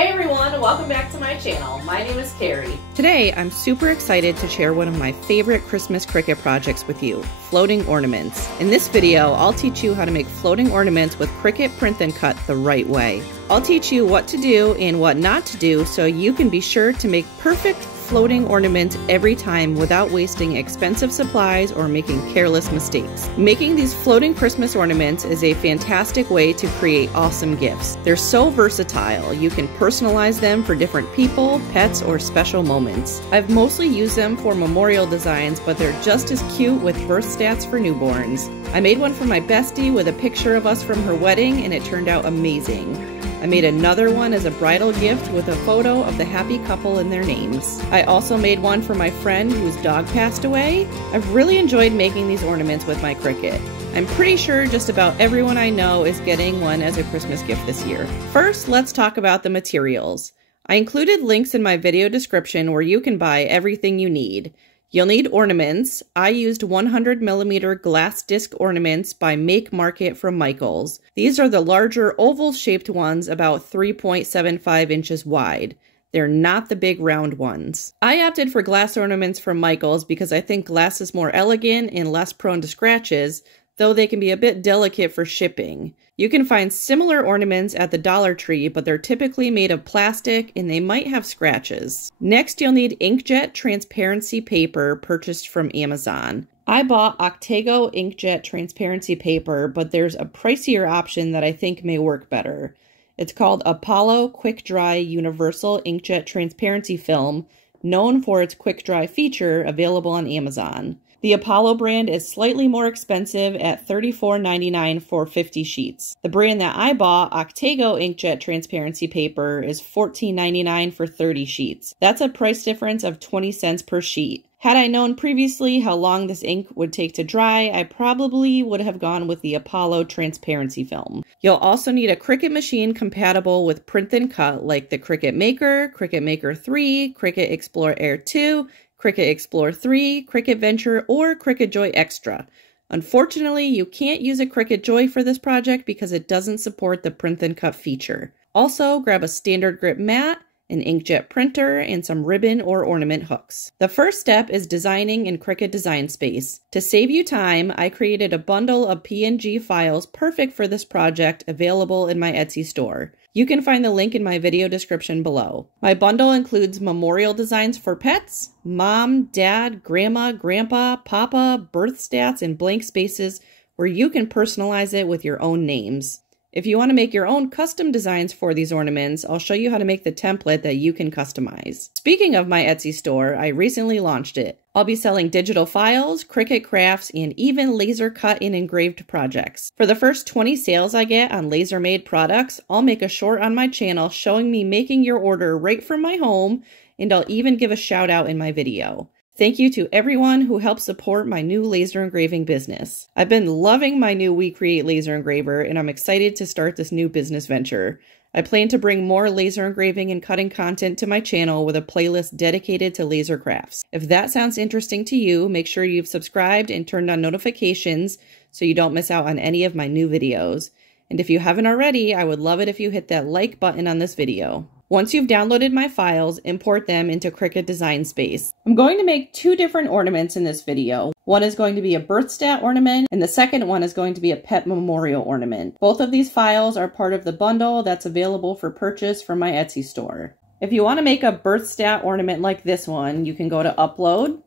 Hey everyone, welcome back to my channel. My name is Carrie. Today, I'm super excited to share one of my favorite Christmas Cricut projects with you, floating ornaments. In this video, I'll teach you how to make floating ornaments with Cricut Print and Cut the right way. I'll teach you what to do and what not to do so you can be sure to make perfect floating ornaments every time without wasting expensive supplies or making careless mistakes. Making these floating Christmas ornaments is a fantastic way to create awesome gifts. They're so versatile. You can personalize them for different people, pets, or special moments. I've mostly used them for memorial designs, but they're just as cute with birth stats for newborns. I made one for my bestie with a picture of us from her wedding, and it turned out amazing. I made another one as a bridal gift with a photo of the happy couple and their names. I also made one for my friend whose dog passed away. I've really enjoyed making these ornaments with my Cricut. I'm pretty sure just about everyone I know is getting one as a Christmas gift this year. First, let's talk about the materials. I included links in my video description where you can buy everything you need. You'll need ornaments. I used 100mm glass disc ornaments by Make Market from Michaels. These are the larger oval-shaped ones about 3.75 inches wide. They're not the big round ones. I opted for glass ornaments from Michaels because I think glass is more elegant and less prone to scratches, though they can be a bit delicate for shipping. You can find similar ornaments at the Dollar Tree, but they're typically made of plastic and they might have scratches. Next, you'll need Inkjet transparency paper purchased from Amazon. I bought Octago Inkjet transparency paper, but there's a pricier option that I think may work better. It's called Apollo Quick Dry Universal Inkjet Transparency Film, known for its quick dry feature, available on Amazon. The Apollo brand is slightly more expensive at $34.99 for 50 sheets. The brand that I bought, Octago Inkjet Transparency Paper, is $14.99 for 30 sheets. That's a price difference of 20 cents per sheet. Had I known previously how long this ink would take to dry, I probably would have gone with the Apollo Transparency Film. You'll also need a Cricut machine compatible with Print and Cut, like the Cricut Maker, Cricut Maker 3, Cricut Explore Air 2, Cricut Explore 3, Cricut Venture, or Cricut Joy Extra. Unfortunately, you can't use a Cricut Joy for this project because it doesn't support the Print and Cut feature. Also, grab a standard grip mat, an inkjet printer, and some ribbon or ornament hooks. The first step is designing in Cricut Design Space. To save you time, I created a bundle of PNG files perfect for this project, available in my Etsy store. You can find the link in my video description below. My bundle includes memorial designs for pets, mom, dad, grandma, grandpa, papa, birth stats, and blank spaces where you can personalize it with your own names. If you want to make your own custom designs for these ornaments, I'll show you how to make the template that you can customize. Speaking of my Etsy store, I recently launched it. I'll be selling digital files, Cricut crafts, and even laser cut and engraved projects. For the first 20 sales I get on laser made products, I'll make a short on my channel showing me making your order right from my home, and I'll even give a shout out in my video. Thank you to everyone who helped support my new laser engraving business. I've been loving my new We Create laser engraver, and I'm excited to start this new business venture. I plan to bring more laser engraving and cutting content to my channel with a playlist dedicated to laser crafts. If that sounds interesting to you, make sure you've subscribed and turned on notifications so you don't miss out on any of my new videos. And if you haven't already, I would love it if you hit that like button on this video. Once you've downloaded my files, import them into Cricut Design Space. I'm going to make two different ornaments in this video. One is going to be a birth stat ornament, and the second one is going to be a pet memorial ornament. Both of these files are part of the bundle that's available for purchase from my Etsy store. If you want to make a birth stat ornament like this one, you can go to Upload,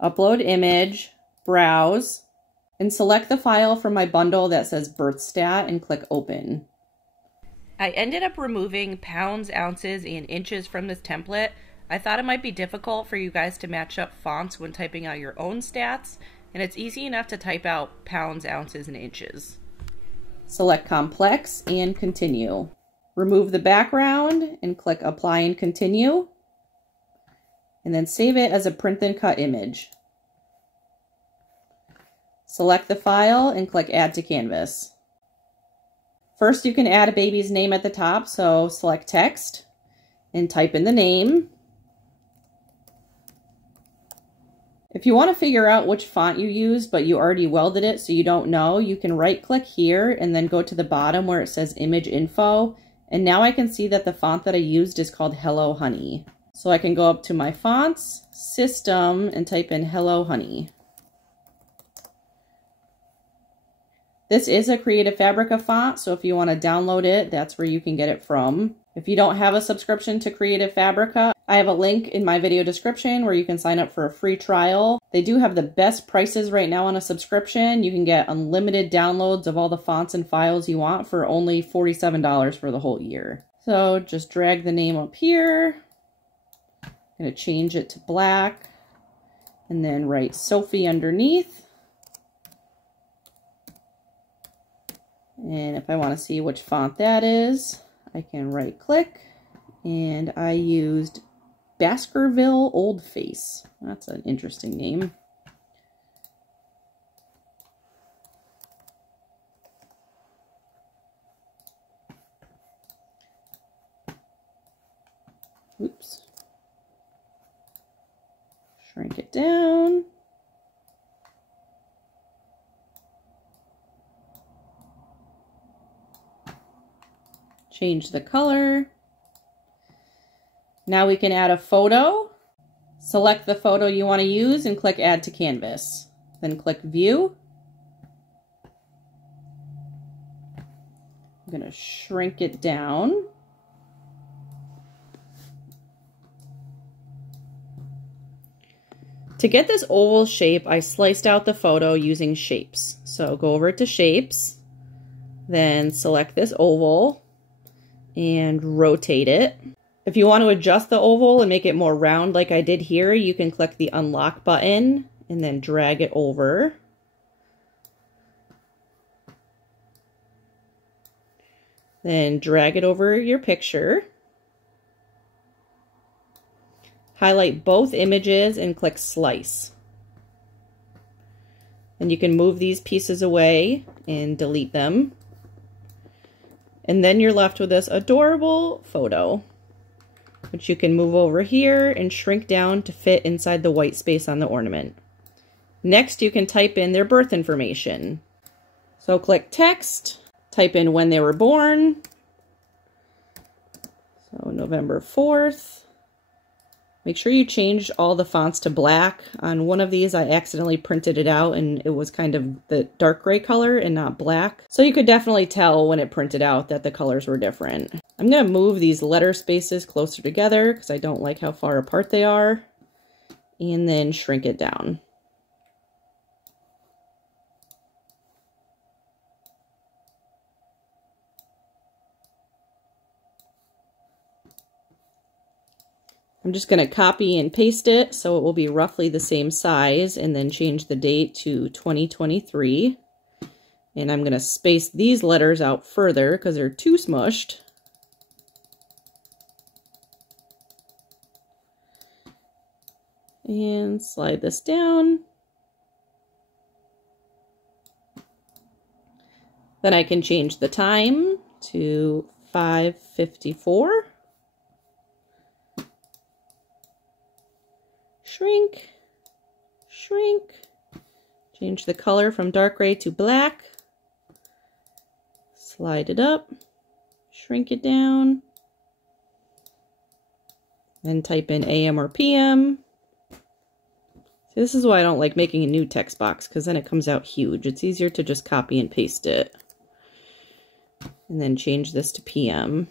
Upload Image, Browse, and select the file from my bundle that says birth stat and click Open. I ended up removing pounds, ounces, and inches from this template. I thought it might be difficult for you guys to match up fonts when typing out your own stats, and it's easy enough to type out pounds, ounces, and inches. Select Complex and Continue. Remove the background and click Apply and Continue, and then save it as a Print and Cut image. Select the file and click Add to Canvas. First, you can add a baby's name at the top, so select text and type in the name. If you want to figure out which font you used, but you already welded it so you don't know, you can right-click here and then go to the bottom where it says Image Info And now I can see that the font that I used is called Hello Honey. So I can go up to my fonts, system, and type in Hello Honey. This is a Creative Fabrica font, so if you want to download it, that's where you can get it from. If you don't have a subscription to Creative Fabrica, I have a link in my video description where you can sign up for a free trial. They do have the best prices right now on a subscription. You can get unlimited downloads of all the fonts and files you want for only $47 for the whole year. So just drag the name up here. I'm going to change it to black and then write Sophie underneath. And if I want to see which font that is, I can right click, and I used Baskerville Old Face. That's an interesting name. Oops. Shrink it down. Change the color. Now we can add a photo. Select the photo you want to use and click Add to Canvas. Then click View. I'm going to shrink it down. To get this oval shape, I sliced out the photo using shapes. So go over to Shapes, then select this oval and rotate it. If you want to adjust the oval and make it more round like I did here, you can click the unlock button and then drag it over. Then drag it over your picture. Highlight both images and click slice. And you can move these pieces away and delete them. And then you're left with this adorable photo, which you can move over here and shrink down to fit inside the white space on the ornament. Next, you can type in their birth information. So click text, type in when they were born. So November 4th. Make sure you change all the fonts to black. On one of these, I accidentally printed it out and it was kind of the dark gray color and not black. So you could definitely tell when it printed out that the colors were different. I'm going to move these letter spaces closer together because I don't like how far apart they are. And then shrink it down. I'm just going to copy and paste it so it will be roughly the same size, and then change the date to 2023. And I'm going to space these letters out further because they're too smushed. And slide this down. Then I can change the time to 5:54. Shrink, shrink, change the color from dark gray to black, slide it up, shrink it down, then type in AM or PM. So this is why I don't like making a new text box, because then it comes out huge. It's easier to just copy and paste it. And then change this to PM.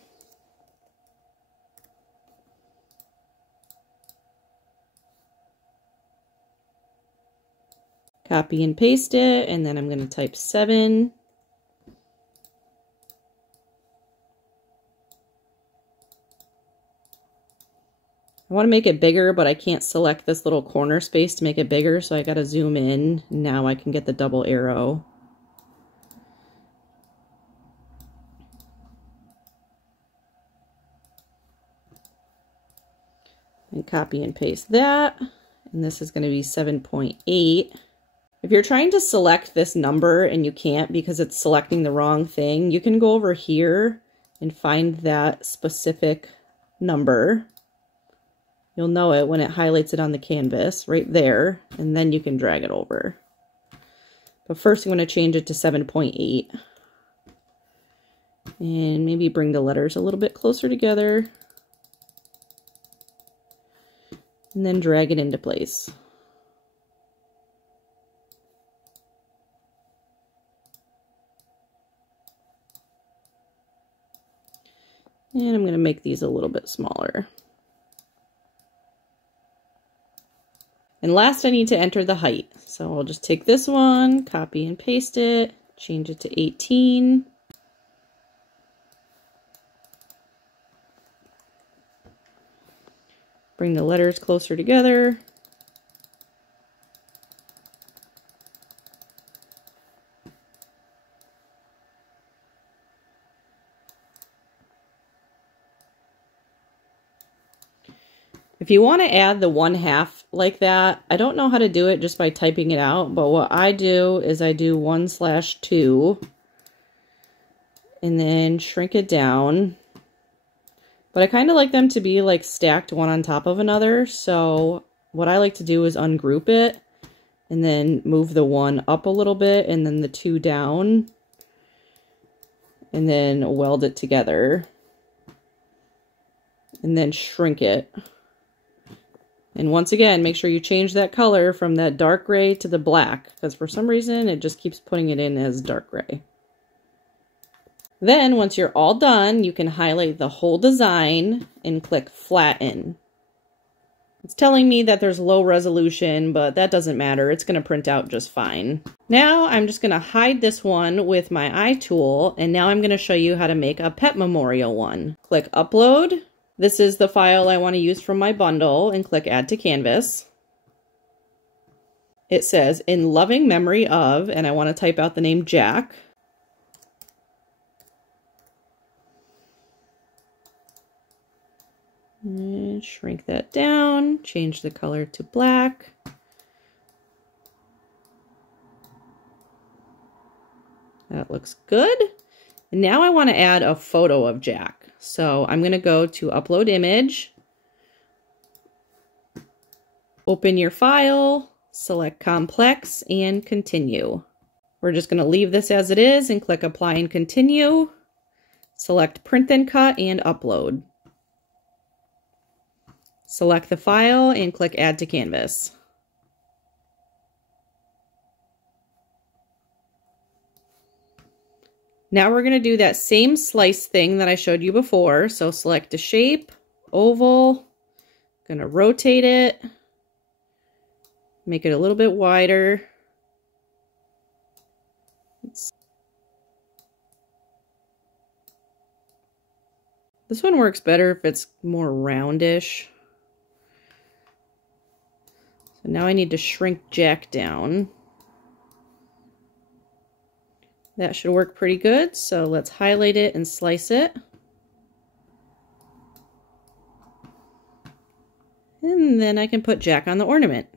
Copy and paste it, and then I'm going to type 7. I want to make it bigger, but I can't select this little corner space to make it bigger, so I got to zoom in. Now I can get the double arrow. And copy and paste that, and this is going to be 7.8. If you're trying to select this number and you can't because it's selecting the wrong thing, you can go over here and find that specific number. You'll know it when it highlights it on the canvas right there, and then you can drag it over. But first I'm going to change it to 7.8. And maybe bring the letters a little bit closer together. And then drag it into place. And I'm going to make these a little bit smaller. And last, I need to enter the height. So I'll just take this one, copy and paste it, change it to 18. Bring the letters closer together. If you want to add the 1/2 like that, I don't know how to do it just by typing it out, but what I do is I do 1/2 and then shrink it down. But I kind of like them to be like stacked one on top of another. So what I like to do is ungroup it and then move the 1 up a little bit and then the 2 down and then weld it together and then shrink it. And once again, make sure you change that color from that dark gray to the black, because for some reason it just keeps putting it in as dark gray. Then once you're all done, you can highlight the whole design and click flatten. It's telling me that there's low resolution, but that doesn't matter. It's going to print out just fine. Now I'm just going to hide this one with my eye tool, and now I'm going to show you how to make a pet memorial one. Click upload. This is the file I want to use from my bundle, and click add to canvas. It says in loving memory of, and I want to type out the name Jack. And shrink that down, change the color to black. That looks good. And now I want to add a photo of Jack. So I'm going to go to upload image, open your file, select complex and continue. We're just going to leave this as it is and click apply and continue. Select print and cut and upload. Select the file and click add to canvas. Now we're going to do that same slice thing that I showed you before. So select a shape, oval, going to rotate it, make it a little bit wider. This one works better if it's more roundish. So now I need to shrink Jack down. That should work pretty good. So let's highlight it and slice it. And then I can put Jack on the ornament.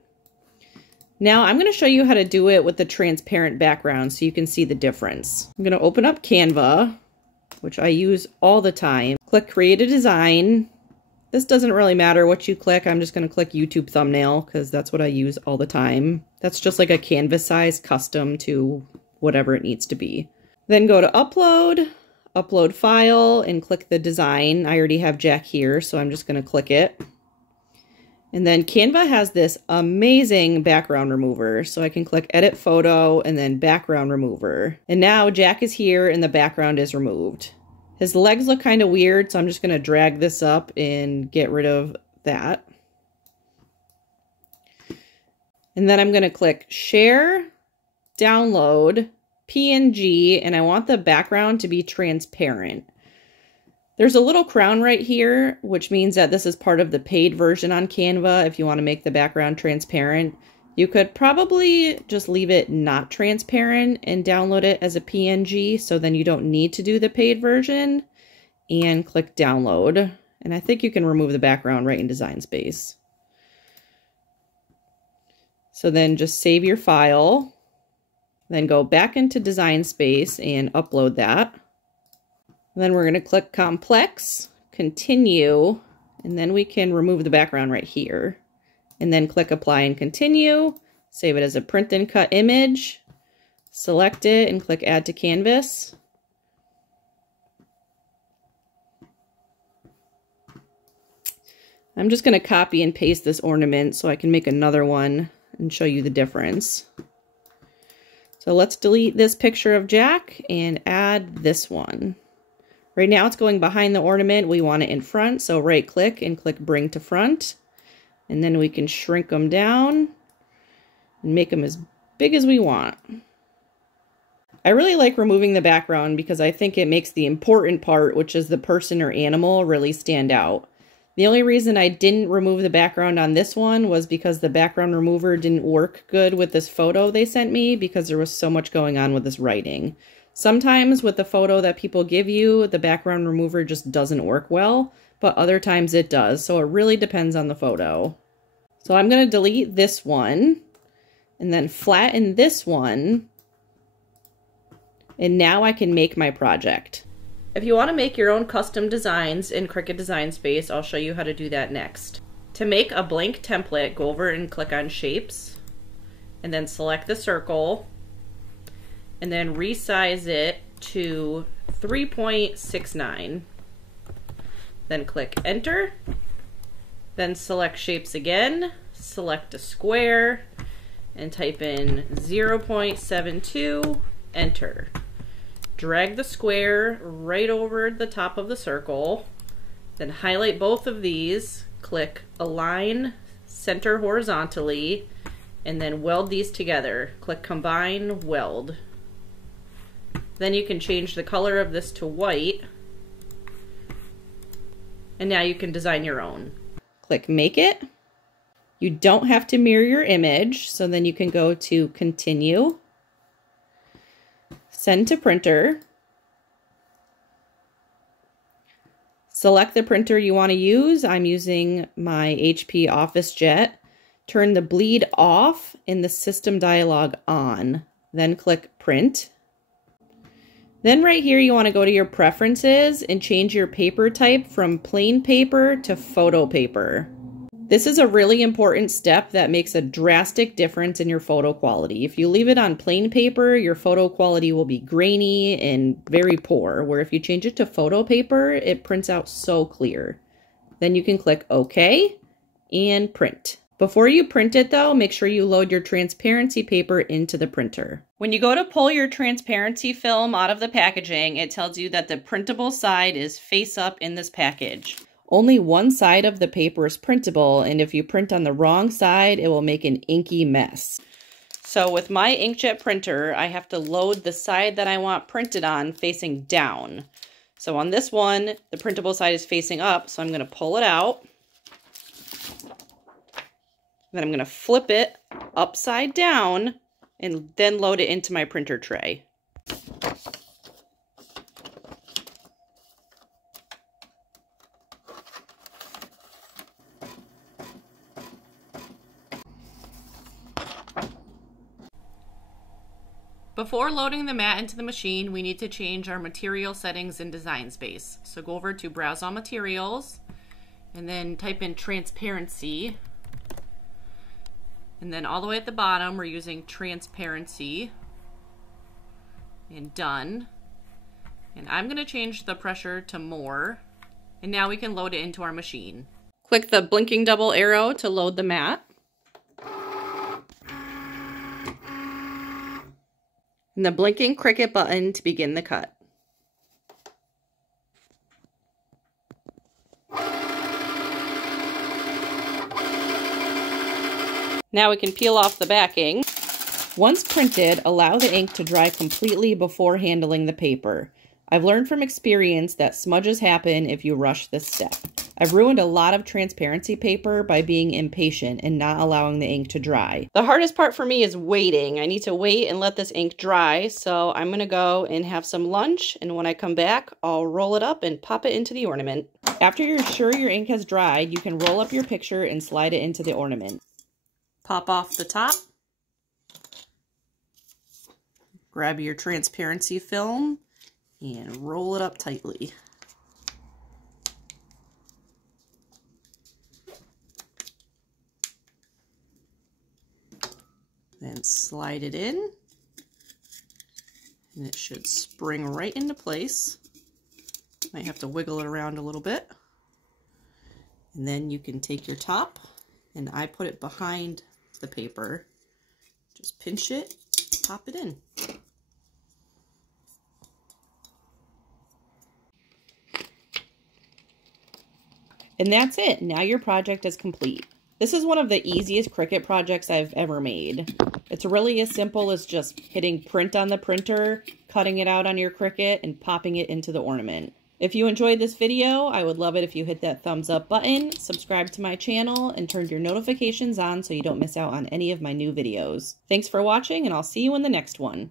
Now I'm going to show you how to do it with the transparent background so you can see the difference. I'm going to open up Canva, which I use all the time. Click create a design. This doesn't really matter what you click. I'm just going to click YouTube thumbnail because that's what I use all the time. That's just like a canvas size custom to whatever it needs to be. Then go to upload, upload file, and click the design. I already have Jack here, so I'm just going to click it. And then Canva has this amazing background remover. So I can click edit photo and then background remover. And now Jack is here and the background is removed. His legs look kind of weird, so I'm just going to drag this up and get rid of that. And then I'm going to click share, download, PNG, and I want the background to be transparent. There's a little crown right here, which means that this is part of the paid version on Canva. If you want to make the background transparent, you could probably just leave it not transparent and download it as a PNG, so then you don't need to do the paid version, and click download. And I think you can remove the background right in Design Space. So then just save your file, then go back into Design Space and upload that. Then we're going to click complex, continue, and then we can remove the background right here. And then click apply and continue, save it as a print and cut image, select it and click add to canvas. I'm just going to copy and paste this ornament so I can make another one and show you the difference. So let's delete this picture of Jack and add this one. Right now it's going behind the ornament. We want it in front, so right click and click bring to front. And then we can shrink them down and make them as big as we want. I really like removing the background because I think it makes the important part, which is the person or animal, really stand out. The only reason I didn't remove the background on this one was because the background remover didn't work good with this photo they sent me because there was so much going on with this writing. Sometimes with the photo that people give you, the background remover just doesn't work well, but other times it does, so it really depends on the photo. So I'm going to delete this one and then flatten this one. And now I can make my project. If you want to make your own custom designs in Cricut Design Space, I'll show you how to do that next. To make a blank template, go over and click on Shapes, and then select the circle, and then resize it to 3.69. Then click Enter, then select Shapes again, select a square, and type in 0.72, Enter. Drag the square right over the top of the circle, then highlight both of these, click Align Center Horizontally, and then weld these together. Click Combine, Weld. Then you can change the color of this to white, and now you can design your own. Click Make It. You don't have to mirror your image, so then you can go to Continue, Send to Printer, select the printer you want to use. I'm using my HP OfficeJet. Turn the bleed off and the system dialog on, then click Print. Then right here you want to go to your preferences and change your paper type from plain paper to photo paper. This is a really important step that makes a drastic difference in your photo quality. If you leave it on plain paper, your photo quality will be grainy and very poor, where if you change it to photo paper, it prints out so clear. Then you can click OK and print. Before you print it though, make sure you load your transparency paper into the printer. When you go to pull your transparency film out of the packaging, it tells you that the printable side is face up in this package. Only one side of the paper is printable, and if you print on the wrong side, it will make an inky mess. So with my inkjet printer, I have to load the side that I want printed on facing down. So on this one, the printable side is facing up, so I'm going to pull it out. Then I'm going to flip it upside down and then load it into my printer tray. Before loading the mat into the machine, we need to change our material settings in Design Space. So go over to Browse All Materials, and then type in Transparency. And then all the way at the bottom, we're using Transparency. And Done. And I'm going to change the pressure to More. And now we can load it into our machine. Click the blinking double arrow to load the mat. And the blinking Cricut button to begin the cut. Now we can peel off the backing. Once printed, allow the ink to dry completely before handling the paper. I've learned from experience that smudges happen if you rush this step. I've ruined a lot of transparency paper by being impatient and not allowing the ink to dry. The hardest part for me is waiting. I need to wait and let this ink dry, so I'm gonna go and have some lunch, and when I come back, I'll roll it up and pop it into the ornament. After you're sure your ink has dried, you can roll up your picture and slide it into the ornament. Pop off the top. Grab your transparency film and roll it up tightly. Then slide it in, and it should spring right into place. Might have to wiggle it around a little bit. And then you can take your top, and I put it behind the paper. Just pinch it, pop it in. And that's it. Now your project is complete. This is one of the easiest Cricut projects I've ever made. It's really as simple as just hitting print on the printer, cutting it out on your Cricut, and popping it into the ornament. If you enjoyed this video, I would love it if you hit that thumbs up button, subscribe to my channel, and turn your notifications on so you don't miss out on any of my new videos. Thanks for watching, and I'll see you in the next one.